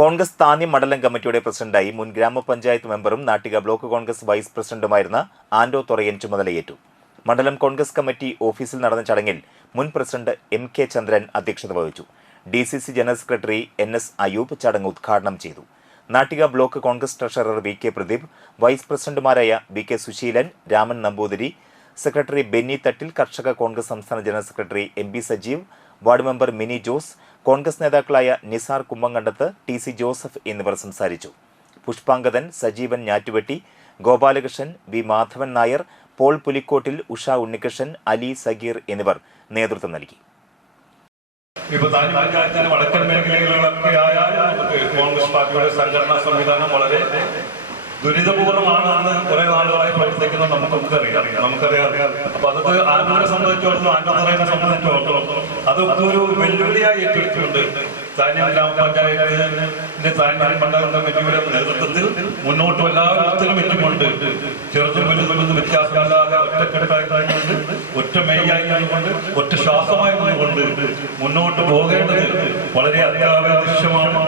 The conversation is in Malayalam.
കോൺഗ്രസ് താന്യം മണ്ഡലം കമ്മിറ്റിയുടെ പ്രസിഡന്റായി മുൻ ഗ്രാമപഞ്ചായത്ത് മെമ്പറും നാട്ടിക ബ്ലോക്ക് കോൺഗ്രസ് വൈസ് പ്രസിഡന്റുമായിരുന്ന ആൻഡോ തൊറയൻ ചുമതലയേറ്റു. മണ്ഡലം കോൺഗ്രസ് കമ്മിറ്റി ഓഫീസിൽ നടന്ന ചടങ്ങിൽ മുൻ പ്രസിഡന്റ് MK ചന്ദ്രൻ അധ്യക്ഷത വഹിച്ചു. DCC general secretary NS Ayub ചടങ്ങ് ഉദ്ഘാടനം ചെയ്തു. Nattika block Congress treasurer VK Pradeep, vice പ്രസിഡന്റുമാരായ VK സുശീലൻ, രാമൻ നമ്പൂതിരി, സെക്രട്ടറി ബെന്നി തട്ടിൽ, കർഷക കോൺഗ്രസ് സംസ്ഥാന general secretary MB Sajeev, ward member Mini Jose, Congress നേതാക്കളായ നിസാർ കുമ്പങ്കണ്ടത്ത്, TC ജോസഫ് എന്നിവർ സംസാരിച്ചു. പുഷ്പാങ്കദൻ, സജീവൻ ഞാറ്റുവെട്ടി, ഗോപാലകൃഷ്ണൻ, V മാധവൻ നായർ, പോൾ പുലിക്കോട്ടിൽ, ഉഷ ഉണ്ണികൃഷ്ണൻ, അലി സഗീർ എന്നിവർ നേതൃത്വം നൽകി. വടക്കൻ മേഖലകളിലൊക്കെ കോൺഗ്രസ് പാർട്ടിയുടെ സംഘടനാ സംവിധാനം വളരെ ദുരിതപൂർവ്വമാണെന്ന് കുറെ നാളുകളായി പ്രവർത്തിക്കുന്നത് നമുക്കറിയാം. അപ്പൊ അത് ആന്റോനെ സംബന്ധിച്ചിടത്തോളം, ആന്റോനെ സംബന്ധിച്ചിടത്തോളം അതൊക്കെ ഒരു വെല്ലുവിളിയായി എത്തിയിട്ടുണ്ട്. താന്യം ഗ്രാമപഞ്ചായത്തിന്റെ താന്യം മണ്ഡലം കമ്മിറ്റിയുടെ നേതൃത്വത്തിൽ മുന്നോട്ട് എല്ലാവരും എത്തിക്കൊണ്ട് ചെറുതും വലുതും വ്യത്യാസമില്ലാതെ ഒറ്റക്കെട്ടായിക്കൊണ്ട്, ഒറ്റ മെയ്യായിക്കൊണ്ട്, ഒറ്റ ശ്വാസമായി കൊണ്ട് മുന്നോട്ട് പോകേണ്ടത് വളരെ അത്യാവശ്യമാണ്.